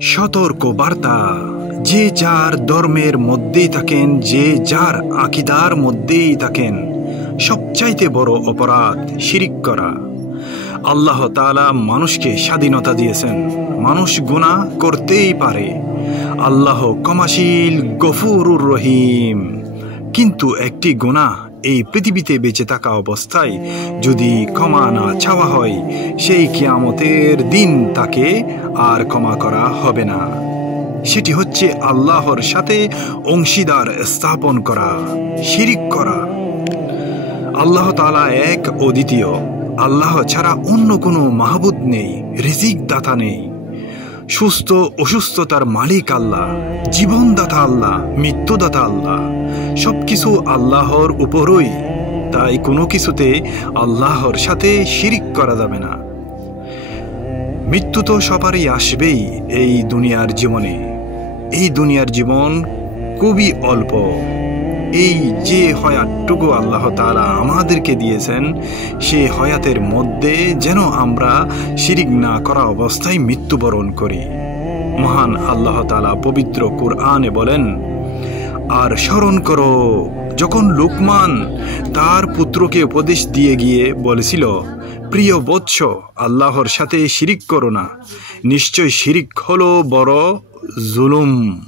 সতর্ক বার্তা, যে যার ধর্মের মধ্যেই থাকেন, যে যার আকীদার মধ্যেই থাকেন, সবচাইতে বড় অপরাধ শিরিক করা। আল্লাহ তাআলা মানুষকে স্বাধীনতা দিয়েছেন, মানুষ গুনাহ করতেই পারে। আল্লাহ ক্ষমাশীল, গফুরুর রহিম। কিন্তু একটি গুনাহ এই পৃথিবীতে বেঁচে থাকা অবস্থায় যদি ক্ষমা না চাওয়া হয়, সেই কিয়ামতের দিন তাকে আর ক্ষমা করা হবে না। সেটি হচ্ছে আল্লাহর সাথে অংশীদার স্থাপন করা, শিরিক করা। আল্লাহ তাআলা এক ও দ্বিতীয়। আল্লাহ ছাড়া অন্য কোনো মাহবুদ নেই, রিজিক দাতা নেই। সুস্থ অসুস্থতার মালিক আল্লাহ, জীবনদাতা আল্লাহ, মৃত্যুদাতা আল্লাহ। সবকিছু আল্লাহর উপরই। তাই কোনো কিছুতে আল্লাহর সাথে শিরিক করা যাবে না। মৃত্যু তো সবারই আসবেই এই দুনিয়ার জীবনে। এই দুনিয়ার জীবন খুবই অল্প। এই যে হয়াতটুকু আল্লাহ তাআলা আমাদেরকে দিয়েছেন, সেই হয়াতের মধ্যে যেন আমরা শিরিক না করা অবস্থায় মৃত্যুবরণ করি। মহান আল্লাহ তাআলা পবিত্র কুরআনে বলেন, আর স্মরণ করো যখন লুকমান তার পুত্রকে উপদেশ দিয়ে গিয়ে বলেছিল, প্রিয় বৎস, আল্লাহর সাথে শিরিক করো না, নিশ্চয় শিরিক হলো বড় জুলুম।